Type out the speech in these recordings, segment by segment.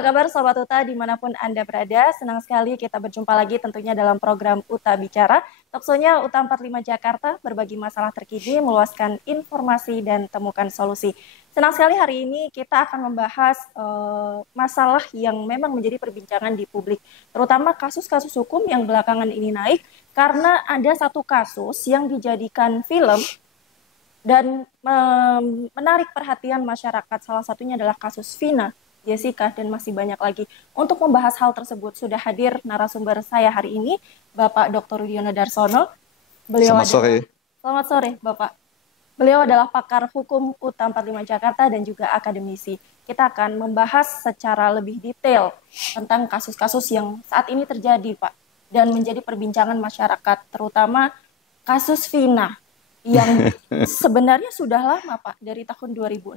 apa kabar Sobat Uta dimanapun Anda berada? Senang sekali kita berjumpa lagi tentunya dalam program Uta Bicara. Talkshow-nya Uta 45 Jakarta, berbagi masalah terkini, meluaskan informasi dan temukan solusi. Senang sekali hari ini kita akan membahas masalah yang memang menjadi perbincangan di publik. Terutama kasus-kasus hukum yang belakangan ini naik karena ada satu kasus yang dijadikan film dan menarik perhatian masyarakat. Salah satunya adalah kasus Vina, Jessica, dan masih banyak lagi. Untuk membahas hal tersebut sudah hadir narasumber saya hari ini, Bapak Dr. Rudiono Darsono. Selamat sore. Selamat sore, Bapak. Beliau adalah pakar hukum UTA 45 Jakarta dan juga akademisi. Kita akan membahas secara lebih detail tentang kasus-kasus yang saat ini terjadi, Pak, dan menjadi perbincangan masyarakat, terutama kasus Vina yang sebenarnya sudah lama, Pak, dari tahun 2016.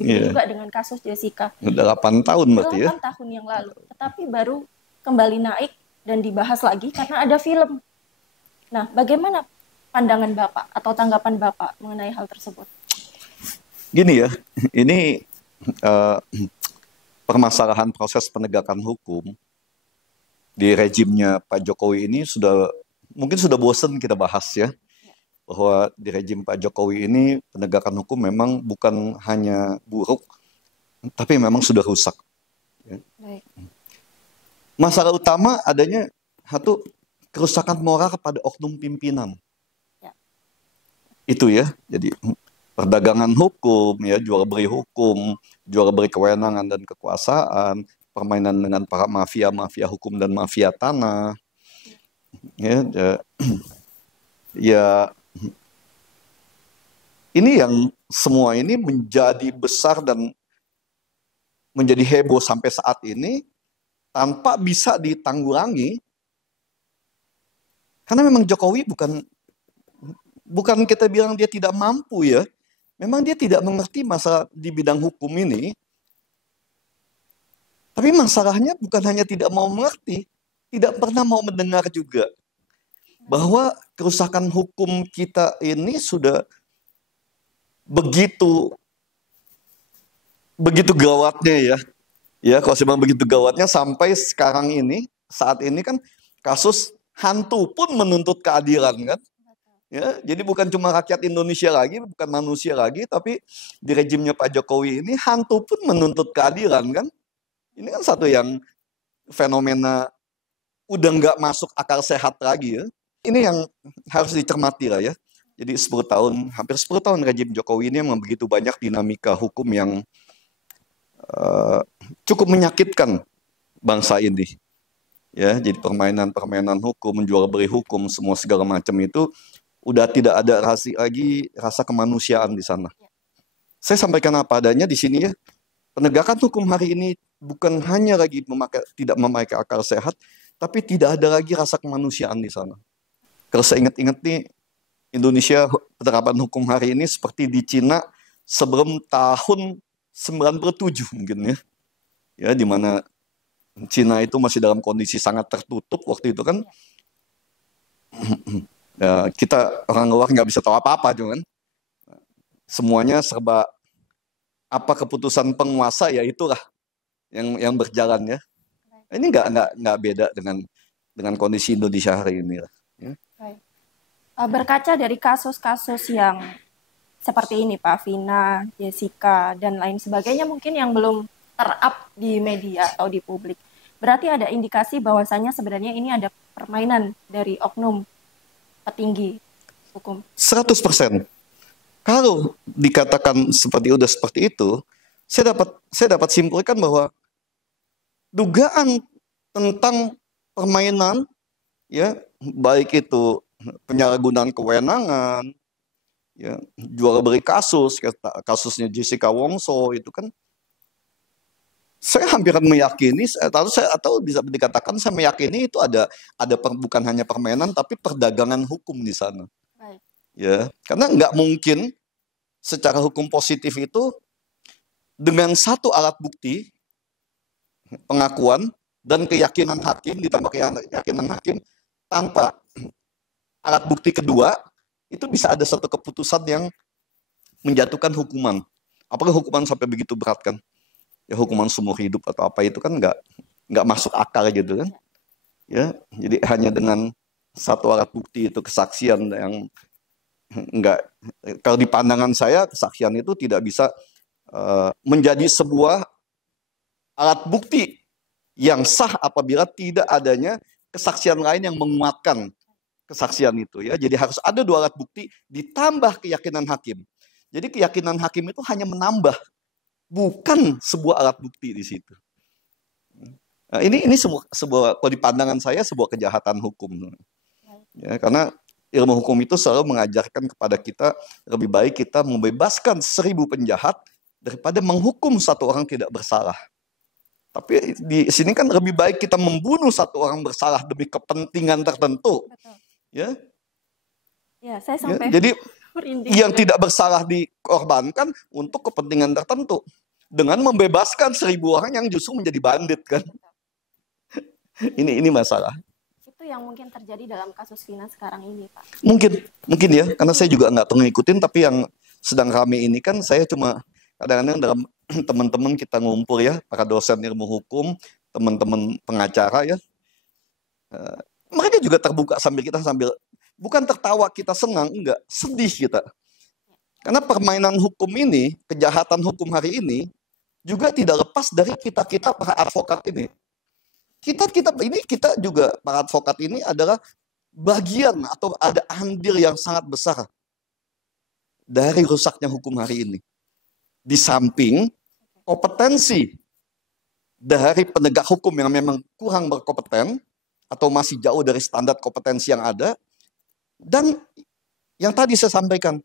Begitu juga dengan kasus Jessica. Udah 8 tahun berarti ya? 8 tahun yang lalu. Tetapi baru kembali naik dan dibahas lagi karena ada film. Nah, bagaimana pandangan Bapak atau tanggapan Bapak mengenai hal tersebut? Gini ya, ini permasalahan proses penegakan hukum di rejimnya Pak Jokowi ini mungkin sudah bosan kita bahas ya. Bahwa di rejim Pak Jokowi ini penegakan hukum memang bukan hanya buruk, tapi memang sudah rusak. Baik. Masalah utama adanya satu kerusakan moral kepada oknum pimpinan. Ya. Itu ya, jadi perdagangan hukum, ya jual beli hukum, jual beli kewenangan dan kekuasaan, permainan dengan para mafia hukum dan mafia tanah. Ya, ini yang semua ini menjadi besar dan menjadi heboh sampai saat ini tanpa bisa ditanggulangi. Karena memang Jokowi bukan kita bilang dia tidak mampu ya. Memang dia tidak mengerti masalah di bidang hukum ini. Tapi masalahnya bukan hanya tidak mau mengerti, tidak pernah mau mendengar juga. Bahwa kerusakan hukum kita ini sudah begitu gawatnya ya. Ya, kalau saya bilang begitu gawatnya sampai sekarang ini, saat ini kan kasus hantu pun menuntut keadilan kan. Ya, jadi bukan cuma rakyat Indonesia lagi, bukan manusia lagi, tapi di rejimnya Pak Jokowi ini hantu pun menuntut keadilan kan. Ini kan satu yang fenomena udah nggak masuk akal sehat lagi ya. Ini yang harus dicermati lah ya. Jadi hampir 10 tahun rejim Jokowi ini memang begitu banyak dinamika hukum yang cukup menyakitkan bangsa ini. Ya, jadi permainan hukum, menjual beli hukum, semua segala macam itu udah tidak ada lagi rasa kemanusiaan di sana. Saya sampaikan apa adanya di sini ya. Penegakan hukum hari ini bukan hanya lagi tidak memakai akal sehat, tapi tidak ada lagi rasa kemanusiaan di sana. Kalau saya ingat-ingat nih, Indonesia penerapan hukum hari ini seperti di Cina sebelum tahun 97 mungkin ya. Ya, di mana Cina itu masih dalam kondisi sangat tertutup waktu itu kan. Ya, kita orang luar nggak bisa tahu apa-apa cuman. Semuanya serba apa keputusan penguasa ya itulah yang berjalan ya. Ini nggak beda dengan kondisi Indonesia hari ini lah. Ya. Berkaca dari kasus-kasus yang seperti ini, Pak, Vina, Jessica, dan lain sebagainya mungkin yang belum ter-up di media atau di publik. Berarti ada indikasi bahwasannya sebenarnya ini ada permainan dari oknum petinggi hukum. 100%. Kalau dikatakan seperti itu, saya dapat simpulkan bahwa dugaan tentang permainan ya, baik itu penyalahgunaan kewenangan, ya, jual beli kasusnya Jessica Wongso itu kan, saya hampir meyakini atau bisa dikatakan saya meyakini itu ada bukan hanya permainan tapi perdagangan hukum di sana. Baik. Ya, karena nggak mungkin secara hukum positif itu dengan satu alat bukti pengakuan dan keyakinan hakim ditambah keyakinan hakim tanpa alat bukti kedua itu bisa ada satu keputusan yang menjatuhkan hukuman. Apakah hukuman sampai begitu berat kan? ya hukuman seumur hidup atau apa itu kan nggak masuk akal gitu kan. Ya, jadi hanya dengan satu alat bukti itu kesaksian yang nggak, kalau di pandangan saya kesaksian itu tidak bisa menjadi sebuah alat bukti yang sah apabila tidak adanya kesaksian lain yang menguatkan kesaksian itu ya. Jadi harus ada dua alat bukti ditambah keyakinan hakim. Jadi keyakinan hakim itu hanya menambah, bukan sebuah alat bukti di situ. Nah, ini sebuah kalau di pandangan saya sebuah kejahatan hukum. Ya, karena ilmu hukum itu selalu mengajarkan kepada kita lebih baik kita membebaskan 1000 penjahat daripada menghukum satu orang tidak bersalah. Tapi di sini kan lebih baik kita membunuh satu orang bersalah demi kepentingan tertentu. Betul. Ya. Ya, saya sampai Jadi merinding. yang tidak bersalah dikorbankan untuk kepentingan tertentu dengan membebaskan 1000 orang yang justru menjadi bandit kan. Ini masalah. Itu yang mungkin terjadi dalam kasus Vina sekarang ini, Pak. Mungkin ya, karena saya juga nggak tahu ngikutin, tapi yang sedang rame ini kan saya cuma kadang-kadang dalam teman-teman kita ngumpul ya, para dosen ilmu hukum, teman-teman pengacara ya, mereka juga terbuka sambil bukan tertawa kita senang, enggak, sedih kita. Karena permainan hukum ini, kejahatan hukum hari ini juga tidak lepas dari kita para advokat ini. Kita juga para advokat ini adalah bagian atau ada andil yang sangat besar dari rusaknya hukum hari ini. Di samping kompetensi dari penegak hukum yang memang kurang berkompeten atau masih jauh dari standar kompetensi yang ada, dan yang tadi saya sampaikan,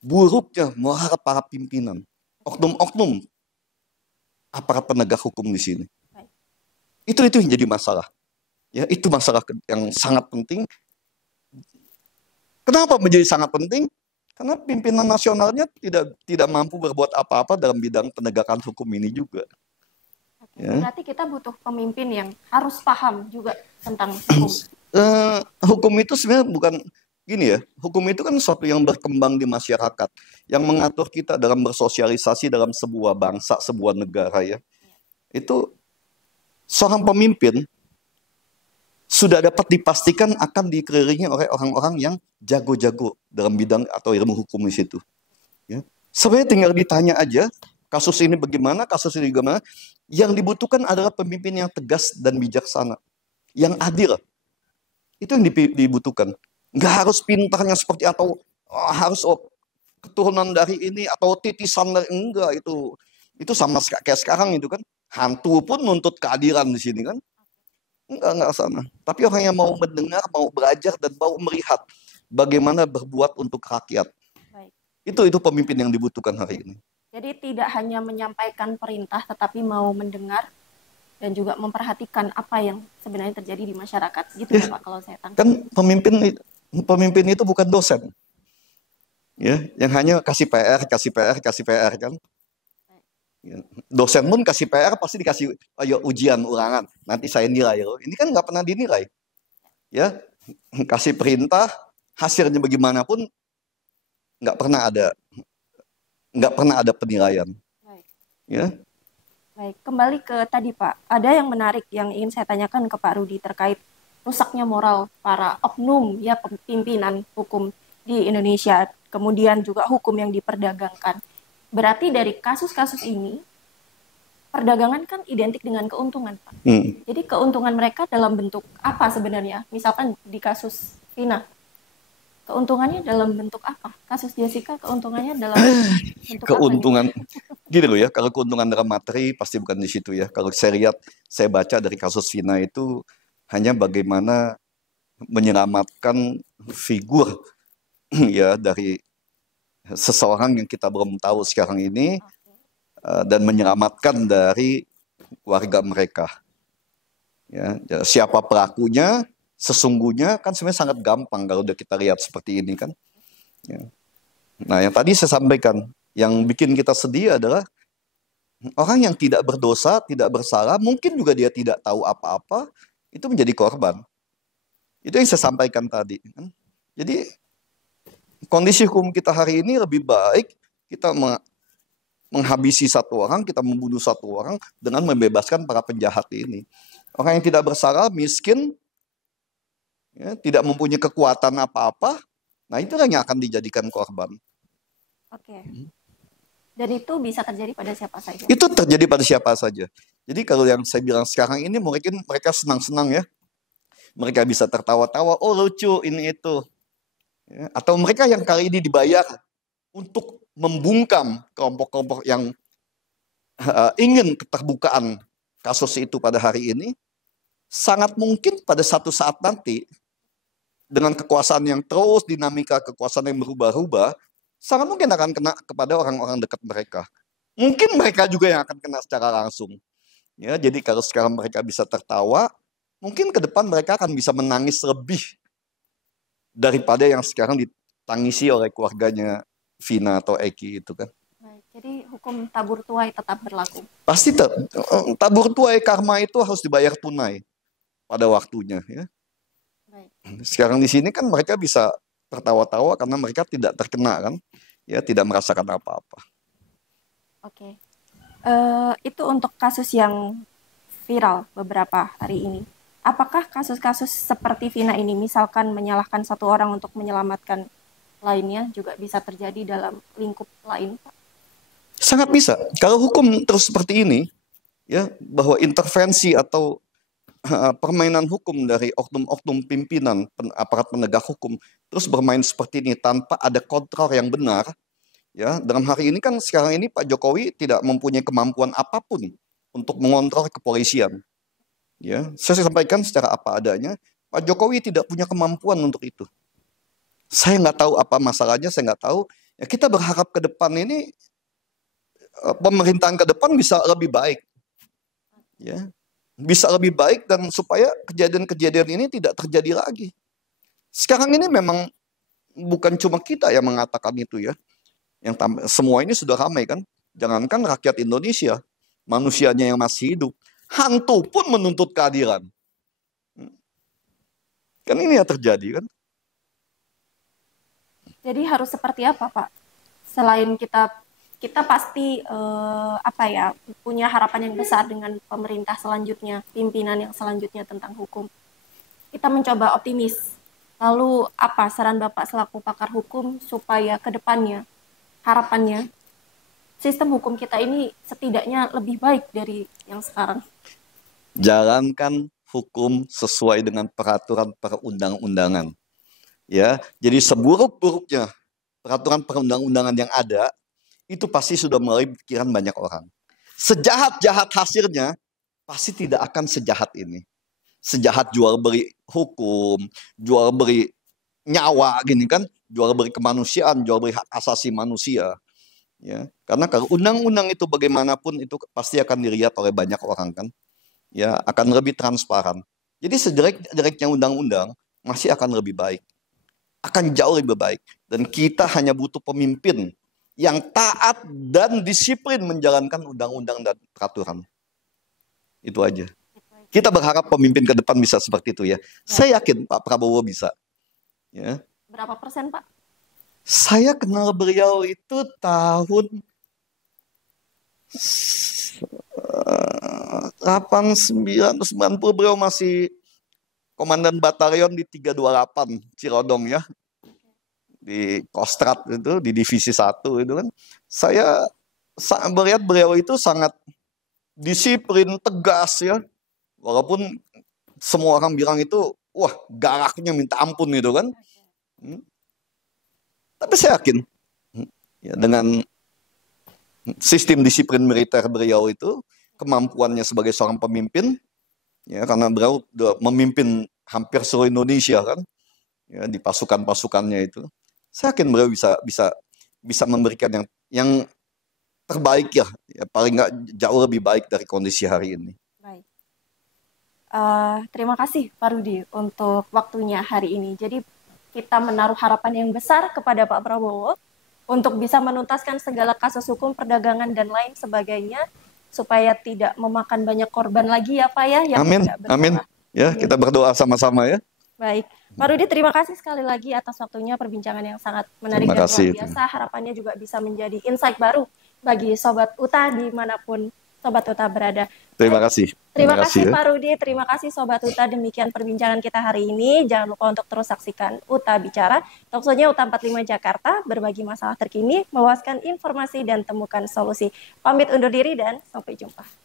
buruknya moral para pimpinan, oknum-oknum aparat penegak hukum di sini. Itu yang jadi masalah. Ya, itu masalah yang sangat penting. Kenapa menjadi sangat penting? Karena pimpinan nasionalnya tidak mampu berbuat apa-apa dalam bidang penegakan hukum ini juga. Ya. Berarti kita butuh pemimpin yang harus paham juga tentang hukum. Hukum itu sebenarnya bukan gini ya. Hukum itu kan sesuatu yang berkembang di masyarakat, yang mengatur kita dalam bersosialisasi dalam sebuah bangsa, sebuah negara ya. Itu seorang pemimpin sudah dapat dipastikan akan dikelilingi oleh orang-orang yang jago-jago dalam bidang atau ilmu hukum di situ. Ya. Sebenarnya tinggal ditanya aja, kasus ini bagaimana, kasus ini bagaimana. Yang dibutuhkan adalah pemimpin yang tegas dan bijaksana, yang adil. Itu yang dibutuhkan. Nggak harus pintarnya seperti atau harus keturunan dari ini atau titisan dari, enggak, itu sama kayak sekarang itu kan. Hantu pun nuntut keadilan di sini kan. Enggak sana. Tapi orang yang mau mendengar, mau belajar, dan mau melihat bagaimana berbuat untuk rakyat. Baik. Itu pemimpin yang dibutuhkan hari ini. Jadi tidak hanya menyampaikan perintah, tetapi mau mendengar dan juga memperhatikan apa yang sebenarnya terjadi di masyarakat. Gitu ya, Pak, kalau saya tangkap. Kan pemimpin itu bukan dosen. Ya, yang hanya kasih PR kan. Dosen pun kasih PR pasti dikasih ayo ujian ulangan, nanti saya nilai. Ini kan nggak pernah dinilai. Ya, kasih perintah, hasilnya bagaimanapun nggak pernah ada penilaian. Baik. Ya. Baik, kembali ke tadi Pak, ada yang menarik yang ingin saya tanyakan ke Pak Rudi terkait rusaknya moral para oknum ya pimpinan hukum di Indonesia, kemudian juga hukum yang diperdagangkan. Berarti dari kasus-kasus ini, perdagangan kan identik dengan keuntungan, Pak. Jadi keuntungan mereka dalam bentuk apa sebenarnya? Misalkan di kasus Vina, keuntungannya dalam bentuk apa? Kasus Jessica, keuntungannya dalam bentuk keuntungan, apa? Gitu loh ya, kalau keuntungan dalam materi pasti bukan di situ ya. Kalau saya baca dari kasus Vina itu hanya bagaimana menyelamatkan figur ya dari seseorang yang kita belum tahu sekarang ini, dan menyelamatkan dari warga mereka. Ya, siapa pelakunya sesungguhnya kan sebenarnya sangat gampang kalau udah kita lihat seperti ini kan. Ya. Nah, yang tadi saya sampaikan, yang bikin kita sedih adalah orang yang tidak berdosa, tidak bersalah, mungkin juga dia tidak tahu apa-apa, itu menjadi korban. Itu yang saya sampaikan tadi. Kan? Jadi kondisi hukum kita hari ini lebih baik kita menghabisi satu orang, kita membunuh satu orang dengan membebaskan para penjahat ini. Orang yang tidak bersalah, miskin, ya, tidak mempunyai kekuatan apa-apa, nah itulah yang akan dijadikan korban. Oke. Dan itu bisa terjadi pada siapa saja? Itu terjadi pada siapa saja. Jadi kalau yang saya bilang sekarang ini mungkin mereka senang-senang ya. Mereka bisa tertawa-tawa, oh lucu ini itu. Ya, atau mereka yang kali ini dibayar untuk membungkam kelompok-kelompok yang ingin keterbukaan kasus itu pada hari ini, sangat mungkin pada satu saat nanti, dengan kekuasaan yang terus, dinamika kekuasaan yang berubah-ubah, sangat mungkin akan kena kepada orang-orang dekat mereka. Mungkin mereka juga yang akan kena secara langsung. Ya, jadi kalau sekarang mereka bisa tertawa, mungkin ke depan mereka akan bisa menangis lebih daripada yang sekarang ditangisi oleh keluarganya Vina atau Eki itu kan. Baik, jadi hukum tabur tuai tetap berlaku. Pasti tabur tuai karma itu harus dibayar tunai pada waktunya. Ya. Baik. Sekarang di sini kan mereka bisa tertawa-tawa karena mereka tidak terkena kan, ya tidak merasakan apa-apa. Oke, itu untuk kasus yang viral beberapa hari ini. Apakah kasus-kasus seperti Vina ini, misalkan menyalahkan satu orang untuk menyelamatkan lainnya, juga bisa terjadi dalam lingkup lain, Pak? Sangat bisa. Kalau hukum terus seperti ini, ya bahwa intervensi atau permainan hukum dari oknum-oknum pimpinan aparat penegak hukum terus bermain seperti ini tanpa ada kontrol yang benar, ya dalam hari ini kan sekarang ini Pak Jokowi tidak mempunyai kemampuan apapun untuk mengontrol kepolisian. Ya, saya sampaikan secara apa adanya, Pak Jokowi tidak punya kemampuan untuk itu. Saya nggak tahu apa masalahnya, saya nggak tahu. Ya, kita berharap ke depan ini pemerintahan ke depan bisa lebih baik, ya, bisa lebih baik dan supaya kejadian-kejadian ini tidak terjadi lagi. Sekarang ini memang bukan cuma kita yang mengatakan itu ya, yang semua ini sudah ramai kan. Jangankan rakyat Indonesia, manusianya yang masih hidup, hantu pun menuntut keadilan. Kan ini yang terjadi kan. Jadi harus seperti apa, Pak? Selain kita pasti punya harapan yang besar dengan pemerintah selanjutnya, pimpinan yang selanjutnya tentang hukum. Kita mencoba optimis. Lalu apa saran Bapak selaku pakar hukum supaya ke depannya harapannya sistem hukum kita ini setidaknya lebih baik dari yang sekarang? Jalankan hukum sesuai dengan peraturan perundang-undangan. Ya, jadi seburuk-buruknya peraturan perundang-undangan yang ada itu pasti sudah mulai pikiran banyak orang. Sejahat-jahat hasilnya pasti tidak akan sejahat ini. Sejahat jual beli hukum, jual beli nyawa gini kan, jual beli kemanusiaan, jual beli hak asasi manusia. Ya, karena kalau undang-undang itu bagaimanapun itu pasti akan dilihat oleh banyak orang kan. Ya, akan lebih transparan. Jadi sejelek-jeleknya undang-undang masih akan lebih baik. Akan jauh lebih baik. Dan kita hanya butuh pemimpin yang taat dan disiplin menjalankan undang-undang dan peraturan. Itu aja. Kita berharap pemimpin ke depan bisa seperti itu ya. Saya yakin Pak Prabowo bisa. Ya. Berapa persen, Pak? Saya kenal beliau itu tahun 89-90, beliau masih komandan batalion di 328 Cirodong ya. Di Kostrad itu, di divisi 1 itu kan. Saya melihat beliau itu sangat disiplin, tegas ya. Walaupun semua orang bilang itu, wah galaknya minta ampun gitu kan. Tapi saya yakin ya, dengan sistem disiplin militer beliau itu, kemampuannya sebagai seorang pemimpin, ya karena beliau memimpin hampir seluruh Indonesia kan, ya di pasukan-pasukannya itu, saya yakin beliau bisa memberikan yang terbaik ya paling nggak jauh lebih baik dari kondisi hari ini. Baik. Terima kasih Pak Rudi untuk waktunya hari ini. Jadi kita menaruh harapan yang besar kepada Pak Prabowo untuk bisa menuntaskan segala kasus hukum, perdagangan dan lain sebagainya supaya tidak memakan banyak korban lagi ya Pak ya. Yang amin, amin. Ya, amin. Kita berdoa sama-sama ya. Baik, Pak Rudi terima kasih sekali lagi atas waktunya, perbincangan yang sangat menarik dan luar biasa. Harapannya juga bisa menjadi insight baru bagi Sobat Uta dimanapun Sobat Uta berada. Terima kasih. Terima kasih Pak Rudi, terima kasih Sobat Uta. Demikian perbincangan kita hari ini. Jangan lupa untuk terus saksikan Uta Bicara. Talkshow-nya Uta 45 Jakarta, berbagi masalah terkini, meluaskan informasi dan temukan solusi. Pamit undur diri dan sampai jumpa.